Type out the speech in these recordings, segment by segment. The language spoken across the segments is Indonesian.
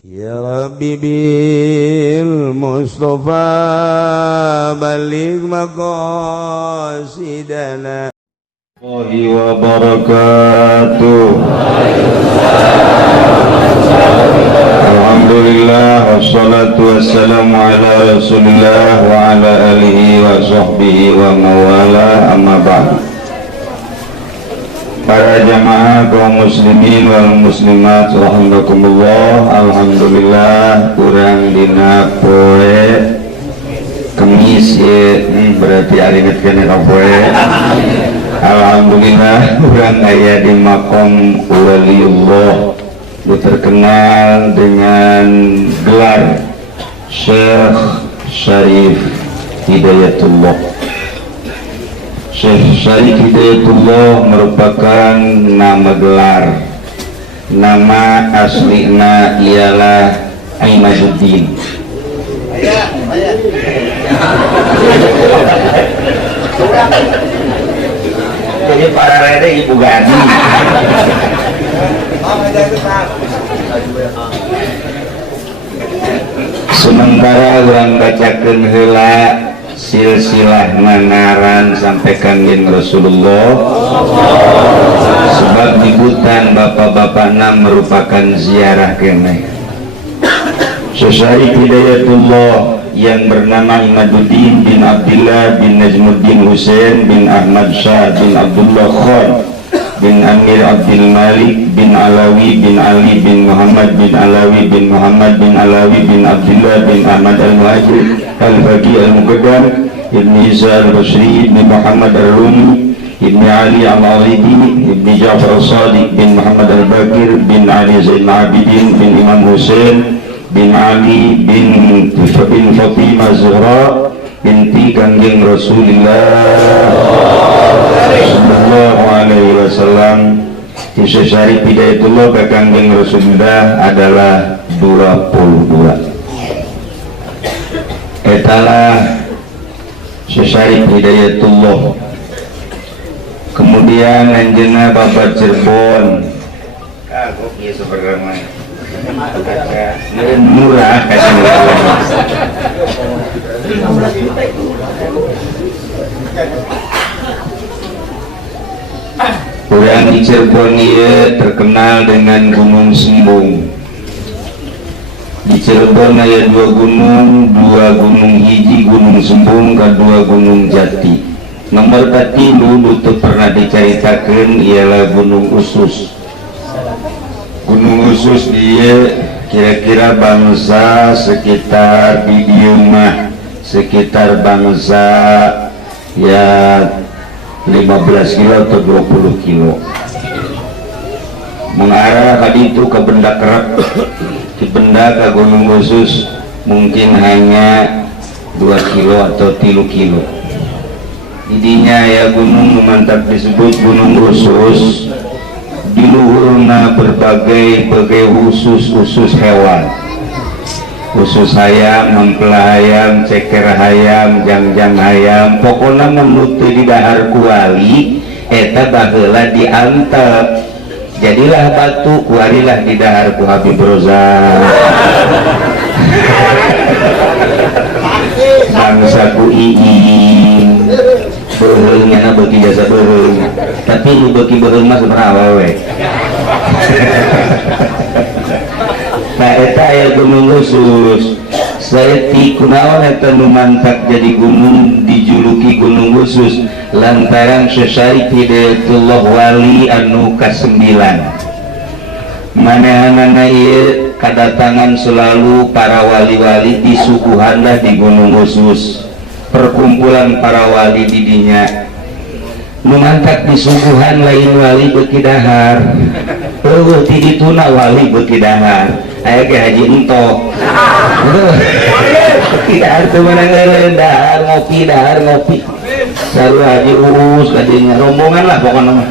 Ya Rabbi bil Mustafa balik maqasidana wa barakatuh. Alhamdulillah wassalatu wassalamu ala rasulillah wa ala alihi wa sahbihi wa mawala, amma ba'd. Para jamaah kaum muslimin wal muslimat rahimakumullah, alhamdulillah kurang dina poe Kemis ya, berarti hari ini kena poe. Alhamdulillah kurang aya di makom waliullah, terkenal dengan gelar Syekh Syarif Hidayatullah. Syekh Syarif Hidayatullah merupakan nama gelar. Nama aslinya ialah Imaduddin. Jadi para rede ibu gani. Sementara orang bacakeun heula silsilah manaran sampai kangen Rasulullah, sebab dibutan bapak-bapakna merupakan ziarah kene. Syekh Hidayatullah yang bernama Imaduddin bin Abdullah bin Najmuddin Husain bin Ahmad Shah bin Abdullah Khan bin Amir Abdul Malik bin Alawi bin Ali bin Muhammad bin Alawi bin Muhammad bin Alawi bin Abdullah bin Ahmad al-Muhajir al-Faqih al-Muqaddam Ibn Isa al-Basri Ibn Muhammad al-Rumi Ibn Ali al-Alidi Ibn Ja'far al-Sadiq bin Muhammad al-Bakir bin Ali Zain al-Abidin bin Imam Hussein bin Ali bin Fatimah Zuhra binti Kangjeng Rasulullah sallallahu alaihi wasallam. Syekh Syarif Hidayatullah ke Kangjeng Rasulullah adalah 22. Etalah Syekh Syarif Hidayatullah. Kemudian anjeunna Bapak Cirebon. Kok ieu sebenarnya murah kasih orang di Cirebon ia terkenal dengan Gunung Sembung. Di Cirebon ada dua gunung hiji Gunung Sembung, kedua Gunung Jati. Nomor katilu itu pernah diceritakan ialah Gunung Usus. Gunung Usus dia kira-kira bangsa sekitar di Diumah, sekitar bangsa ya 15 kilo atau 20 kilo mengarah tadi itu ke benda kerap di benda ke Gunung Usus mungkin hanya 2 kilo atau 3 kilo. Didinya ya gunung mantap disebut Gunung Usus. Di luhurna berbagai usus hewan, usus hayam, mempela hayam, ceker hayam, jam-jam hayam, pokoknya menurut di dahar kuali eta baheula diantep. Jadilah batu kualilah di dahar ku Habib Roza bangsa ku iin beheungnya na beuki jasa beheung, tapi lu beuki beheung mah seberapa we. Nah eta aya Gunung Usus. Saya ti kunaon eta nu mantak jadi gunung dijuluki Gunung Usus lantaran Syekh Syarif Hidayatullah wali anu ka-9. Manehanana ieu kadatangan selalu para wali-wali disuguhanlah di Gunung Usus. Perkumpulan para wali didinya mengantak disuguhan lain wali beuki dahar. Ti dituna wali beuki dahar aya ge haji entok beuki dahar teu meunang dahar ngopi sarua haji urus kadinya rombongan lah pokona.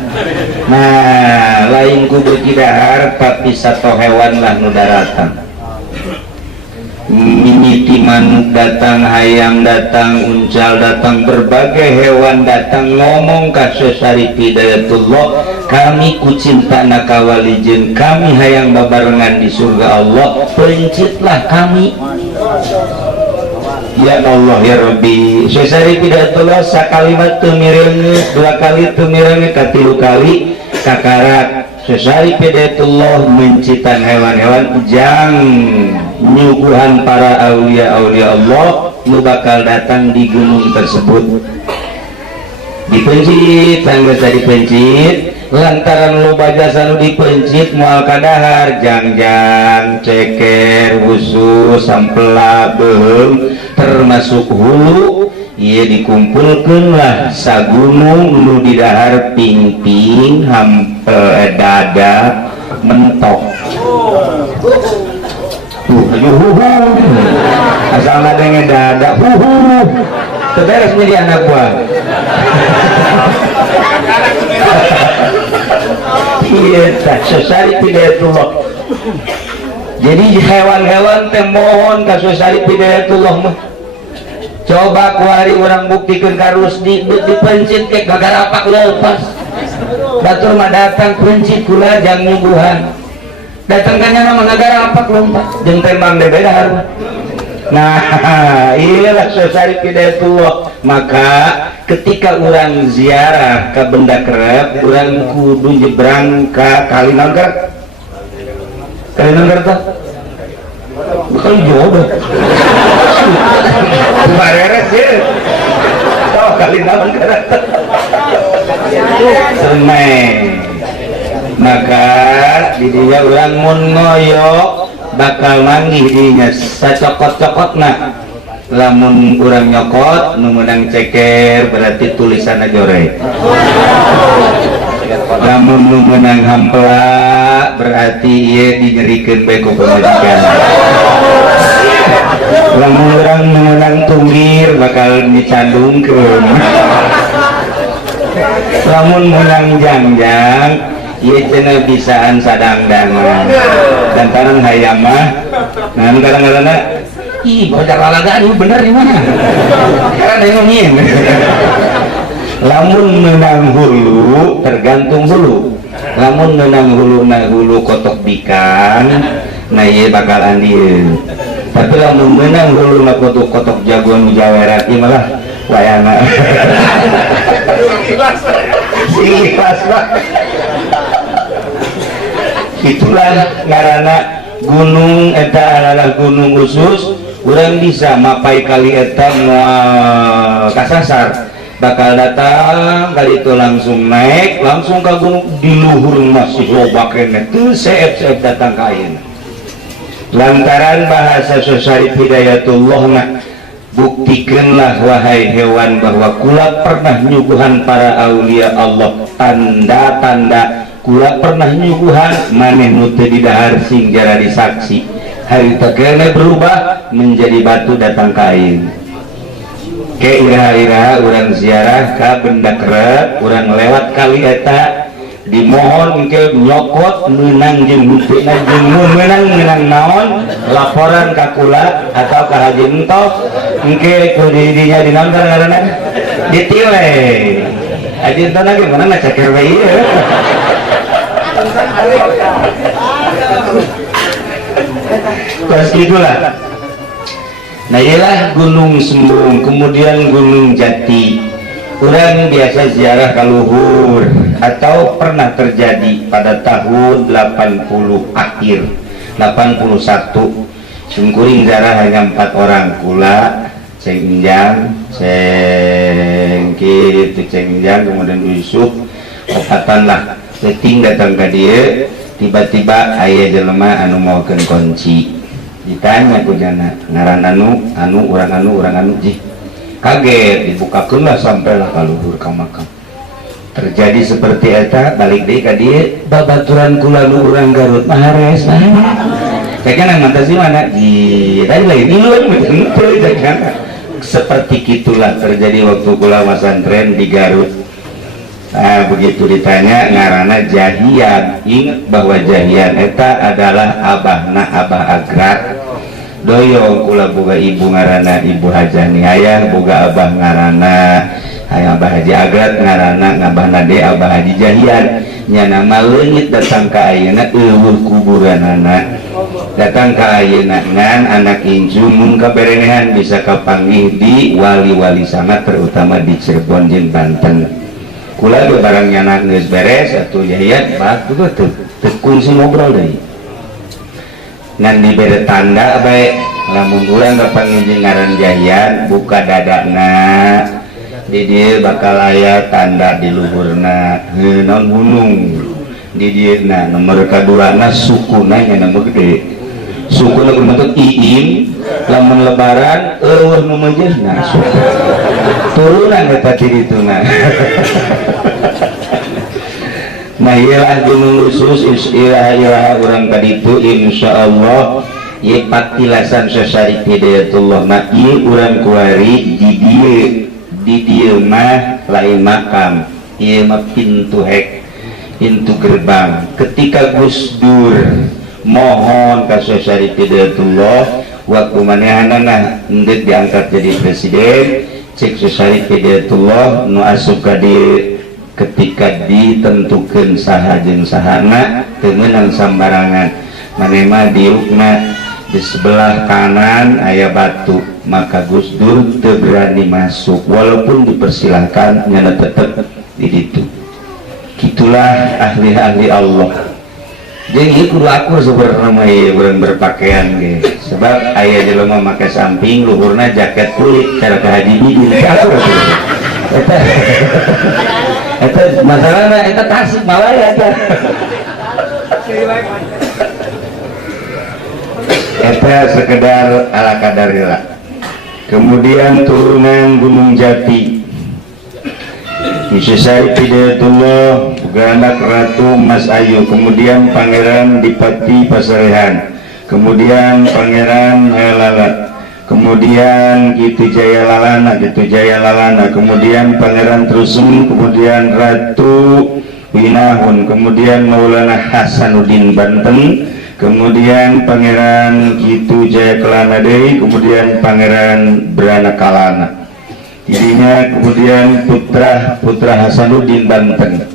Nah lain ku beuki dahar tapi sato hewan lah nu daratan. mimiti manuk datang, hayam datang, uncal datang, berbagai hewan datang ngomong ka Syekh Hidayatullah, kami ku cinta nakawalijin, kami hayang babarengan di surga Allah, pencitlah kami. Ya Allah ya Rabbi, Syekh Hidayatullah sakalimat tumirengnya, dua kali tumirengnya, katilu kali kakarak. Syekh Hidayatullah mencitan hewan-hewan jang nyuguhan para aulia-aulia Allah nu bakal datang di gunung tersebut. Dipencit, tangga tadi pencit, lantaran loba jasa nu dipencit moal kadahar jang-jang, ceker, wusus, sampela, beheung, termasuk hulu. Ia dikumpulkan lah sagunung nu di dahar ping-ping hampir dada mentok. Asal nadanya dada terberes jadi anak buah. Iya, Syekh Hidayatullah. Jadi hewan-hewan teh mohon ka Syekh Hidayatullah mah. Coba kuari orang buktikan karus dipencit ke gagal apa lepas. Batur mah datang pencit kula jang nyuguhan. Datang kanya nama negara apa lompat jeung tembang beda hareup. Nah, inilah Syekh Hidayatullah. Maka ketika orang ziarah ke Benda Kerep, orang kudu nyebrang ke Kalinanggar. Kalinanggar tuh bukan jodoh. Bareres ya. Oh, Kalinanggar. Semeng. Maka di dia orang mun ngoyok bakal manggih dinya sacokot-cokot nah. Lamun kurang nyokot nu meunang ceker berarti tulisanna jore. Lamun nu meunang hampela berarti ieu dinyerikeun bae ku pamajikan. Lamun urang nu meunang tunggir bakal dicandungkeun. Lamun meunang jangjang ieu cenah bisaan sadangdangan. Dan tarang hayam mah nah kadang-kadang ih bocah lalagaan ini bener di mana? Karena ngomongin. Lamun menang hulu tergantung hulu. Lamun menang hulu na hulu kotok bikan, nah iya bakal andil. Tapi lamun menang hulu na kotok jagoan mujawerat, iya malah wayana. Ikhlas lah. Itulah ngaranna gunung eta adalah gunung khusus. Urang bisa mapai kali eta moal kasasar bakal datang kali itu langsung naik langsung ke gunung di luhur masih loba kene teu seep-seep datang ka ayeuna. Lantaran bahasa Syekh Hidayatullah na buktikeunlah wahai hewan bahwa kula pernah nyuguhan para aulia Allah, tanda-tanda kula pernah nyuguhan maneh nu teu didahar sing jara disaksi. Hari tekene berubah menjadi batu datang kain. Ke iraha-iraha urang ziarah ka Benda Kerep, urang lewat kali eta dimohon engke nyokot meunang jeung henteu jeung meunang naon laporan ka kula atau ka Haji Entok engke ku didinya dinaon ngaranna ditile. Haji Entok lagi mana ceker we ieu. Terus itulah. Nah ialah Gunung Sembung, kemudian Gunung Jati. Orang biasa ziarah ke luhur atau pernah terjadi pada tahun 80 akhir 81 sungkuring ziarah hanya 4 orang kula, Cengjang, Cengjang, kemudian Yusuf, opatan lah. Leting datang ke dia, tiba-tiba ayah jelema anu maukeun kunci. Ditanya ku jana ngaran anu urang jih kaget dibukakeun lah sampailah ka luhur ka makam. Terjadi seperti eta balik deui ka dieu babaturan kula nu urang Garut mah hares kayaknya nang mantasi mana di tadi lagi dulu seperti gitulah terjadi waktu kula pesantren di Garut. Nah begitu ditanya ngarana Jahian, ingat bahwa Jahian eta adalah abahna Abah Agrat. doyong kula boga ibu ngaranna Ibu Hajani, hayang boga abah ngaranna hayang Abah Haji Agrat ngaranna ngabahna de Abah Haji Jahian nya nama leungit datang ka ayeuna eueuh kuburanana datang ka ayeuna ngan anak incu mun kaberenehan bisa kapanggih di wali-wali sangat terutama di Cirebon jeung Banten. Kula ge barang nyana geus beres atuh Jahian bagus tuh tekun si ngobrol deui ngan dibere tanda bae lamun urang kapanggih jeung ngaran Jahian buka dadana di dia bakal aya tanda di luhurna non gunung di dia na nomor kadurana sukuna nya nama gede sukuna berbentuk iim lamun lebaran eueuh nu meujeuhna turunan eta ti dituna nah ialah gunung khusus ilaha urang kaditu insyaallah ye patilasan sasari hidayatullah na ieu urang kuari di dieu mah lain makam ieu mah pintu hek pintu gerbang ketika Gus Dur mohon ka Syarif Hidayatullah waktu manehanana hendak diangkat jadi presiden cek Syarif Hidayatullah nu asup ka dieu ketika ditentukeun saha jeung sahana teu meunang sambarangan maneh mah diukna di sebelah kanan aya batu maka Gus Dur teu berani masuk walaupun dipersilahkan nyana tetep di ditu gitulah ahli-ahli Allah jeung ieu kudu akur sebenarnya mah urang berpakaian ge sebab aya jelema make samping luhurna jaket kulit cara ka Haji Bidin akur eta masalahna eta Tasik Malaya eta eta sekedar ala kadarila. Kemudian turunan Gunung Jati Syarif Hidayatullah boga anak Ratu Mas Ayu, kemudian Pangeran Dipati Pasarehan, kemudian Pangeran Lala, kemudian Gitu Jaya Lalana, kemudian Pangeran Trusung, kemudian Ratu Winahun, kemudian Maulana Hasanuddin Banten, kemudian Pangeran Gitu Jaya Kelana Dewi, kemudian Pangeran Brana Kalana dirinya, kemudian putra Hasanuddin Banten,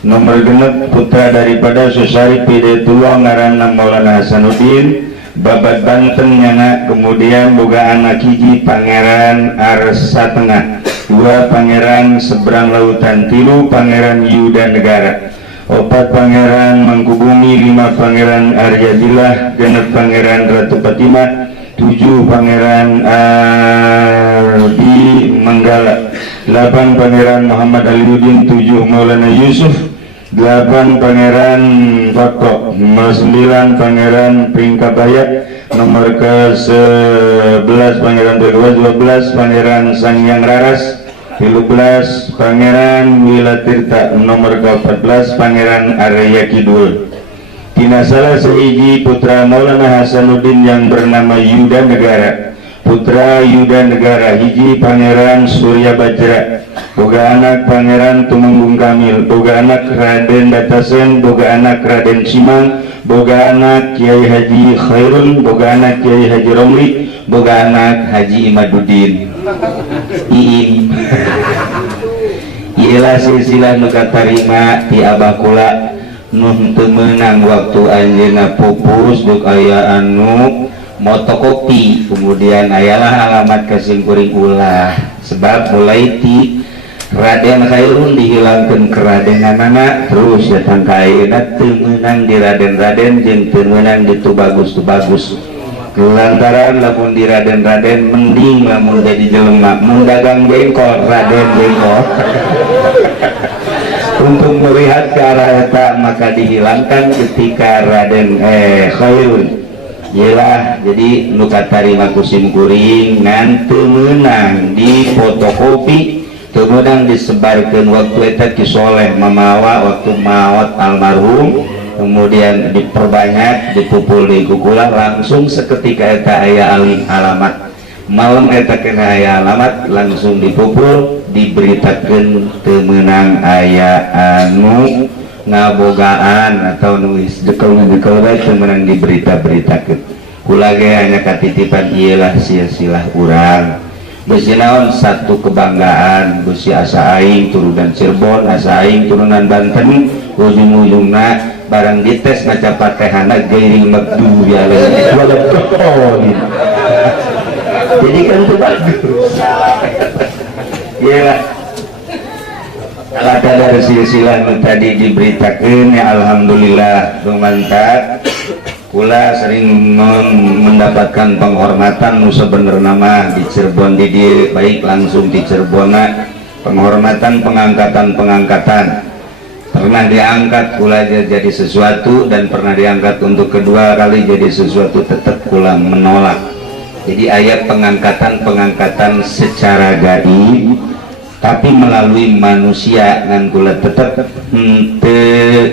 nomor genep putra daripada Syarif Hidayatullah ngaranna Maulana Hasanuddin Babat Banten nyana, kemudian boga anak hiji Pangeran Arsa Tengah, 2 Pangeran Seberang Lautan, 3 Pangeran Yuda Negara, 4 Pangeran Mangkubumi, 5 Pangeran Aryadillah, 6 Pangeran Ratu Fatimah, 7 Pangeran Ardi Manggala, 8 Pangeran Muhammad Aliuddin, 7 Maulana Yusuf, 8 Pangeran Fakko, 9 Pangeran Pringkabaya, nomor ke-11 Pangeran Berwa, 12 Pangeran Sangyang Raras, 13 Pangeran Wilatirta, nomor ke-14 Pangeran Arya Kidul. Tina salah sehiji putra Maulana Hasanuddin yang bernama Yuda Negara, putra Yuda Negara hiji Pangeran Surya Bajra, boga anak Pangeran Tumenggung Kamil, boga anak Raden Datasen, boga anak Raden Simang, boga anak Kiai Haji Khairun, boga anak Kiai Haji Romli, boga anak Haji Imaduddin Iim. Ialah silsilah nu katarima ti abah kula nu teu meunang waktu anjeunna pupus duk aya anu motokopi, kemudian ayalah alamat kasimkuring ulah sebab mulai ti Raden Khairun dihilangkeun ke Radenanana terus datang ka ayeuna teu meunang di Raden-Raden jeung teu meunang di tu bagus lantaran lamun di Raden-Raden mending lamun jadi jelema mun dagang bengkol Raden bengkol untuk melihat ke arah eta maka dihilangkan ketika Raden Khairun. Yelah jadi nu katarima kusim kuring ngan teu meunang di fotokopi, teu meunang disebarkeun waktu eta Ki Soleh mamawa waktu maot almarhum, kemudian diperbanyak dipupul di kukula langsung seketika eta aya alih alamat malam eta kena aya alamat langsung dipupul diberitakeun teu meunang aya anu ngabogaan atau nulis dekel bae teu meunang diberitakeun kula ge hanya katitipan ialah silsilah urang besi naon satu kebanggaan besi asa aing turunan Cirebon asa aing turunan Banten ujung-ujungna barang dites maca Fatihana gairil maghdubi alaihim waladdallin jadi kan itu bagus iyalah kata dari silsilah tadi diberitakan ya alhamdulillah mantap kula sering mendapatkan penghormatan nu sebenarnya mah di Cirebon di baik langsung di Cirebon penghormatan pengangkatan pernah diangkat kula jadi sesuatu dan pernah diangkat untuk kedua kali jadi sesuatu tetap kula menolak jadi ayat pengangkatan secara gaib tapi melalui manusia ngan kula tetap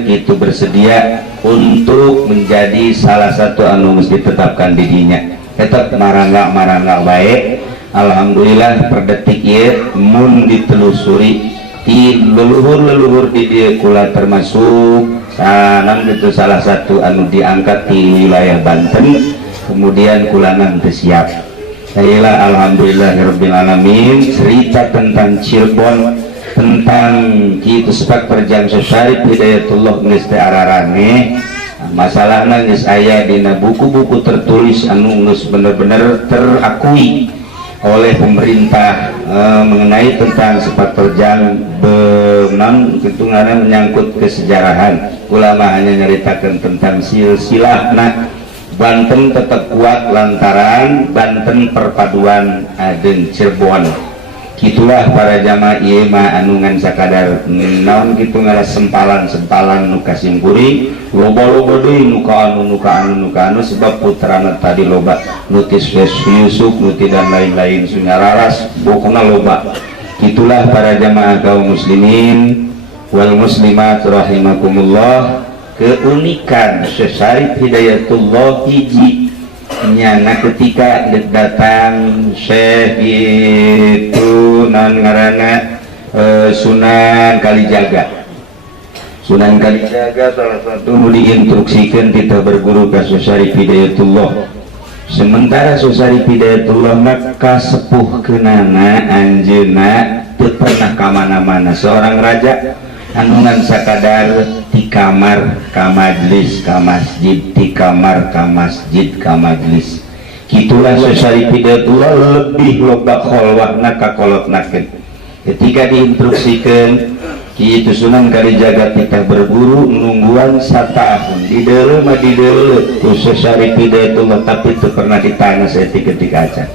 itu bersedia untuk menjadi salah satu anu mesti ditetapkan dirinya tetap marangga baik alhamdulillah per detik ya mun ditelusuri di leluhur di dia kula termasuk sanan itu salah satu anu diangkat di wilayah Banten kemudian kula nanti siap Ayolah alhamdulillahirabbil alamin cerita tentang Cirebon tentang kitu sepak perjang Syarif Hidayatullah geus teu ararane masalahna geus aya dina buku-buku tertulis anu geus bener-bener terakui oleh pemerintah mengenai tentang sepak terjang benang kitu ngaranna menyangkut kesejarahan ulama hanya nyaritakeun tentang silsilahna Banten tetap kuat lantaran Banten perpaduan aden Cirebon gitulah para jamaah ieu mah anungan sakadar naon kitu ngaran sempalan nu kasimpuri loba-loba deui nu ka anu sebab putrana tadi loba nutis Yusuf nuti dan lain-lain sunyararas pokona loba gitulah para jamaah kaum muslimin wal muslimat rahimakumullah keunikan Syarif Hidayatullah hiji nyana ketika datang Syekh itu nan ngaranna Sunan Kalijaga salah satu diinstruksikan kita berguru ke Syarif Hidayatullah sementara Syarif Hidayatullah maka sepuh kenana anjeuna teu pernah ka mana-mana seorang raja anungan sakadar di kamar ka majlis ka masjid di kamar ka masjid ka majlis gitulah Syarif Hidayatullah lebih loba kholwahna ka kolotnakeun ketika diinstruksikan kitu Sunan Kalijaga kita berburu nungguan satahun di deuleu mah di deuleu ku Syarif Hidayatullah tapi teu pernah ditanya ketika aja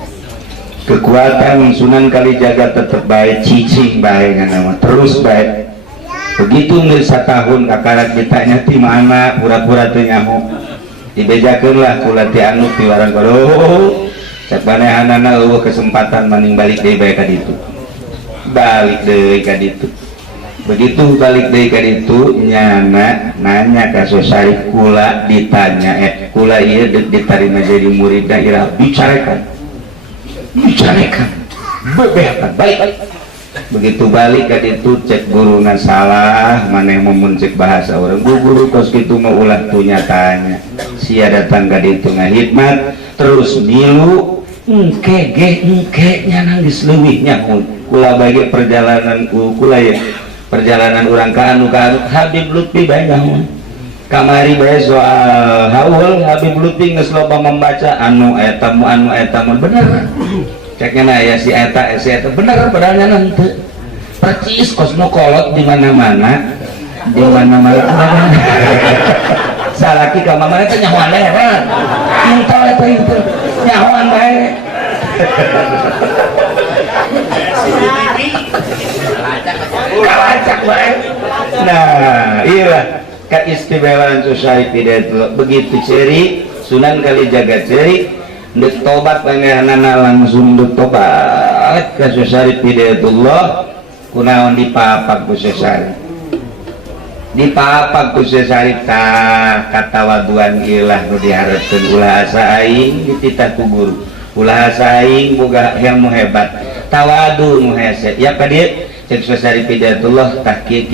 kekuatan Sunan Kalijaga tetap baik cicing baik nama terus baik begitu nggak satahun kakarak ditanya ti mana pura-pura teu nyaho dibejakeun lah kula ti anu ti warang kado cek manehanana eueuh kesempatan maning balik deui bae ka ditu balik deui ka ditu begitu balik deui ka ditu nyana nanya ka Syarif kula ditanya kula ieu ditarima jadi muridna ira bicarakan bebeakan balik begitu balik ke itu cek guru salah mana yang memuncik bahasa orang guru kos gitu mau ulah tuh nyatanya sia datang ke itu ngahidmat terus milu engke nya nangis leuwihnya kula bagi perjalanan kula ya perjalanan urang ka anu Habib Lutfi bae nyaho kamari bae soal haul Habib Lutfi geus loba membaca anu eta bener ceknya ya si eta bener padahal nanti percis kosmo kolot di mana-mana salaki ka mamana teh nyahoan bae kan intel eta nyahoan bae kalacak bae nah iya keistimewaan Syarif Hidayatullah begitu ceri Sunan Kalijaga ceri ndek tobat pangeranana langsung ndek tobat ka Syarif Hidayatullah kunaon dipapak ku Syarif dipapak ku Syarif tah katawaduan ilah nu dihareupeun ulah asa aing dititah ku guru ulah asa aing boga ilmu hebat tawadu nu hese ya ka dieu cek Syarif Hidayatullah tah kieu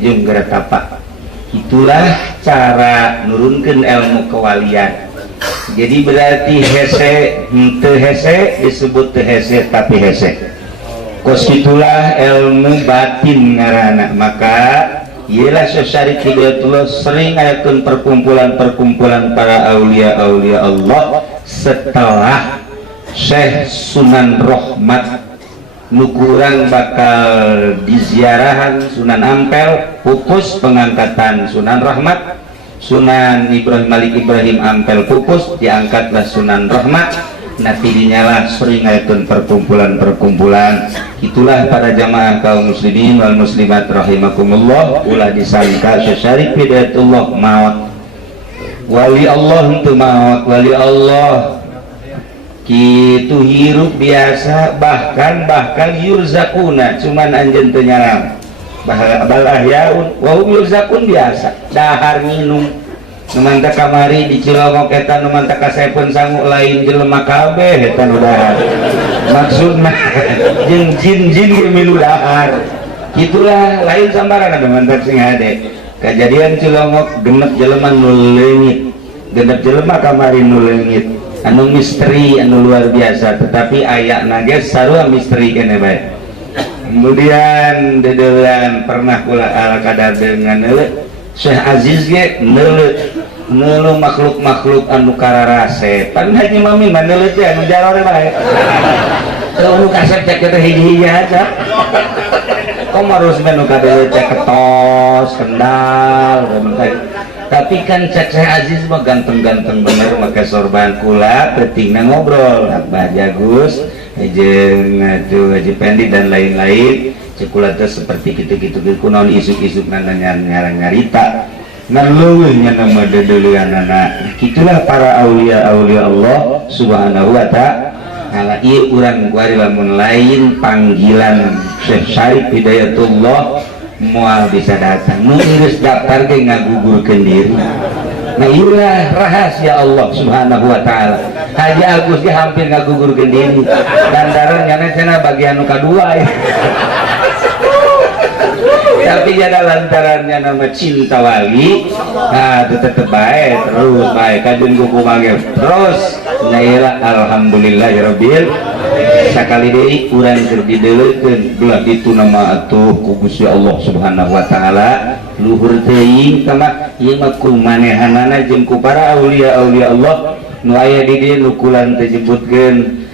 jeung geura tapak itulah cara nurunkeun ilmu kewalian Jadi berarti hese henteu hese disebut teu hese tapi hese. Kos itulah ilmu batin ngaranna. Maka ialah Syekh Hidayatullah sering ayakeun perkumpulan-perkumpulan para aulia-aulia Allah setelah Syekh Sunan Rahmat nukurang bakal diziarahan Sunan Ampel pupus pengangkatan Sunan Rahmat. Sunan Ibrahim Malik Ibrahim Ampel pupus diangkatlah Sunan Rahmat. Nanti dinyalah sering ayakeun perkumpulan-perkumpulan. Itulah para jamaah kaum muslimin wal muslimat rahimakumullah, ulah disangka Syekh Hidayatullah maut wali Allah untuk maut wali Allah kitu hirup biasa bahkan yurzakuna cuman anjeun teu nyaram balahyaun wa hum yurzakun biasa dahar minum numanta kamari di Cilongok eta numanta kasepen sangu lain jelema kabeh eta nu dahar maksudna jeung jin-jin ge milu dahar kitulah lain sambarana numanta sing hade kajadian Cilongok genep jelema nu leungit genep jelema kamari nu leungit anu misteri anu luar biasa tetapi ayakna ge sarua misteri kene bae. Kemudian dedelan pernah kula alakadar dengan neuleuh Syekh Aziz ge neuleuh makhluk-makhluk anu kararase pan haji mami mah neuleuh teh anu jarore bae anu kasep cek teh hiji-hiji aja kok marus nu kadeu cek ketos kendal tapi kan cek Syekh Aziz mah ganteng-ganteng bener make sorban kula pentingna ngobrol Abah Jagus jeung atuh Haji Pendi dan lain-lain cekula teh seperti kitu-kitu kunaon isuk-isuk nyarita ngan leuwih nya nama dedeuleuanana. Kitulah para aulia-aulia Allah subhanahu wa ta'ala. Ieu urang kuari lamun lain panggilan Syekh Syarif Hidayatullah moal bisa datang nu geus daftar ge ngagugurkeun diri. Nah inilah rahasia Allah subhanahu wa ta'ala. Haji Agus dia hampir ngagugurkeun diri dandaran nyana cenah bagian nu kadua ya. Tapi jada lantarannya nama cinta wali nah itu tetep baik terus baik kajun kuku mage terus nailah alhamdulillahirabbil sakali deui urang keur dideuleukeun belah itu nama atuh ku Gusti Allah subhanahu wa ta'ala luhur teuing kama ieu mah kumanehanana jeung ku para aulia-aulia Allah nu aya di dieu nu kulan teu nyebutkeun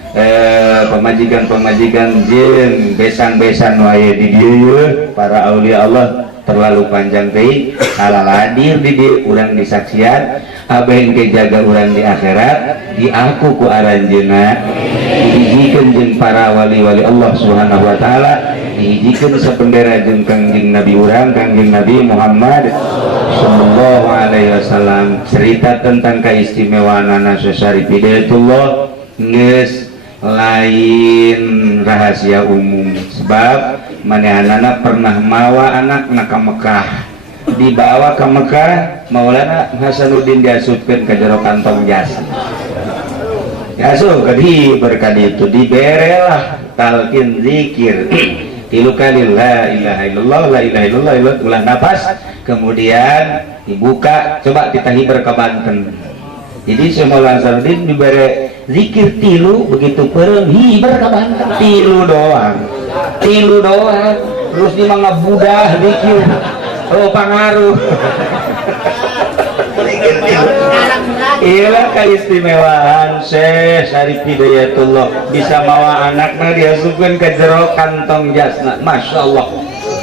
pemajikan-pemajikan jeung besan-besan nu aya di dieu para aulia Allah terlalu panjang teh halal hadir di dieu urang disaksian abah engke jaga urang di akhirat diaku ku aranjeunna dihijikeun jeung para wali-wali Allah subhanahu wa ta'ala dihijikeun sabendera jeung Kangjeng Nabi urang Kangjeng Nabi Muhammad sallallahu alaihi wasallam. Cerita tentang keistimewaanna Syekh Syarif Hidayatullah geus lain rahasia umum sebab manehanana pernah mawa anakna ka Mekah dibawa ke Mekah Maulana Hasanuddin diasupkeun ka jero kantong jas diasup kadi berkadi itu diberelah talqin zikir tilu kali la ilaha illallah la ilaha illallah ulah nafas kemudian dibuka coba ditahiber ke Banten. Jadi Maulana Hasanuddin dibere zikir tilu begitu pereum hiber ka Banten tilu doang terus di mangga budah zikir oh pangaruh zikir tilu iyalah keistimewaan Syekh Syarif Hidayatullah bisa mawa anakna diasupkeun ke jero kantong jasna Masya Allah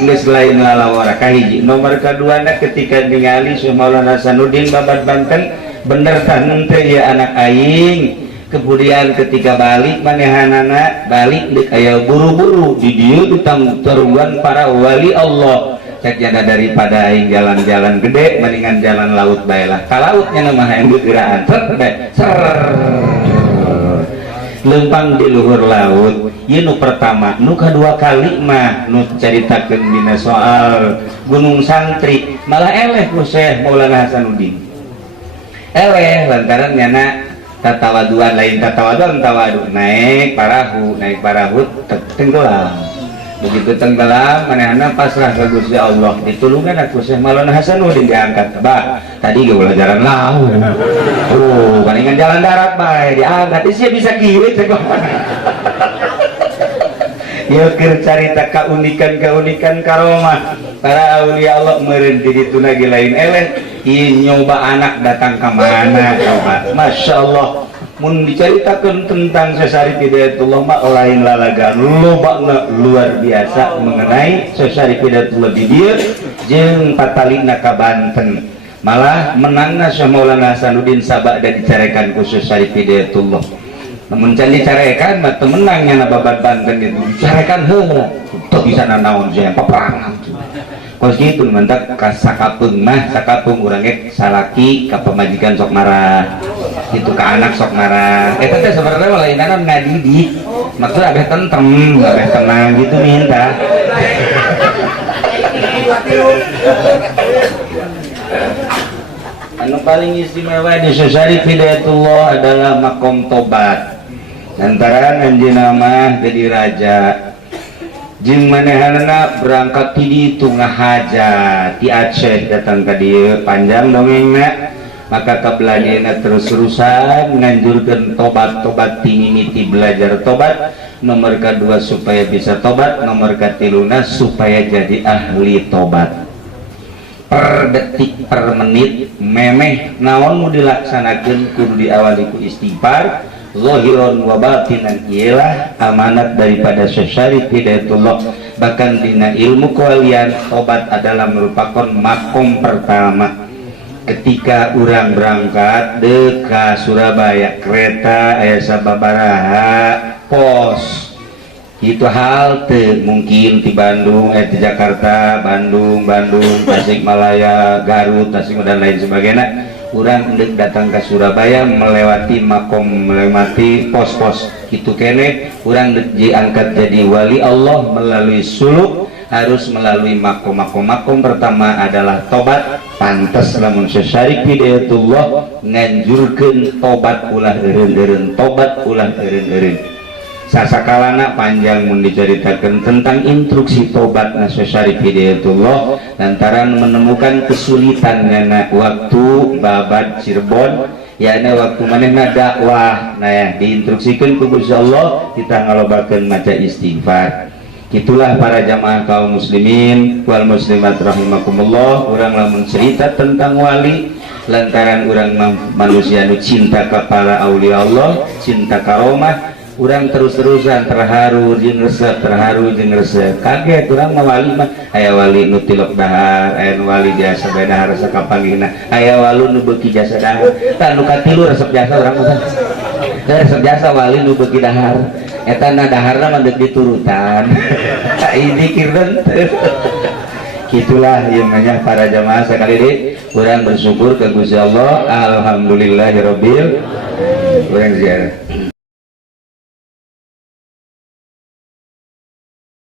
geus lain lalawara kahiji nomor kaduana ketika ningali Syekh Maulana Hasanuddin babat Banten bener kan teh ya anak aing kemudian ketika balik manehanana balik dek aya buru-buru di dieu ditangturuan para wali Allah cek jana daripada aing jalan-jalan gede mendingan jalan laut bae lah ka lautnya mah yang gegeraan ser lempang di luhur laut ieu nu pertama nu kadua kali mah nu caritakeun dina soal Gunung Santri malah eleh ku Syekh Maulana Hasanuddin eleh lantaran nyana tatawaduan lain tatawaduan tawadu naik parahu tenggelam begitu tenggelam manehna pasrah ka Gusti Allah ditulungan aku Syekh Maulana Hasanuddin diangkat bah tadi ge ulah jalan laut palingan jalan darat bae diangkat sih bisa kieu teh ya keur carita keunikan karomah para aulia Allah meureun di ditu lagi lain eleh ieu nyoba anak datang ka mana coba masyaallah mun diceritakan tentang Syekh Hidayatullah mah lain lalagan lobana luar biasa mengenai Syekh Hidayatullah di dieu jeung patalina ka Banten malah menangna Syekh Maulana Hasanuddin sabada dicarekan ku Syekh Hidayatullah namun can dicarekan mah teu menangnya na babat Banten itu dicarekan heula teu bisa nanaon jeung peperangan kos kitu mentak ka sakapeung mah sakapeung urang ge salaki ka pamajikan sok marah itu ke anak sok marah teh sebenarnya lainana ngadidik maksud abeh tentrem abeh tenang gitu minta anu paling istimewa di Syekh Hidayatullah adalah makom tobat lantaran anjeunna mah jadi raja jeung manehanna berangkat ti ditu ngahajat ti Aceh datang ka dieu panjang dongengna maka kabelanyana terus-terusan nganjurkan tobat timimiti belajar tobat nomor kedua supaya bisa tobat nomor ketiluna supaya jadi ahli tobat per detik per menit memeh naon nu dilaksanakeun kudu diawali ku istighfar zahiron wa batinan ialah amanat daripada Syekh Hidayatullah bahkan dina ilmu kewalian tobat adalah merupakan makom pertama ketika orang berangkat deka Surabaya kereta aya sababaraha pos itu halte mungkin di Bandung di Jakarta Bandung Tasikmalaya Garut Tasik dan lain sebagainya orang hendak datang ke Surabaya melewati makom melewati pos-pos itu kene orang diangkat jadi wali Allah melalui suluk harus melalui makom pertama adalah tobat pantas lamun Syekh Hidayatullah nganjurkeun tobat ulah eureun tobat ulah eureun sasakalana panjang mun diceritakeun tentang instruksi tobatna Syekh Hidayatullah lantaran menemukan kesulitan ngana waktu babat Cirebon yakni waktu manehna dakwah nah ya diinstruksikeun ku Gusti Allah kita ngalobakeun maca istighfar. Itulah para jamaah kaum muslimin wal muslimat rahimakumullah urang lamun cerita tentang wali lantaran urang manusia nu cinta ka para aulia Allah cinta karomah urang terus-terusan terharu jeung resep kaget urang mah wali mah aya wali nu tilok dahar aya wali jasa bae dahar sakapanggihna aya wali nu beuki jasa dahar tah nu katilu resep jasa urang mah resep jasa wali nu beuki dahar eta na daharna mah deuk diturutan ini kirden gitulah yang namanya para jamaah sekali ini kurang bersyukur ke Gusti Allah alhamdulillahirabbil alamin.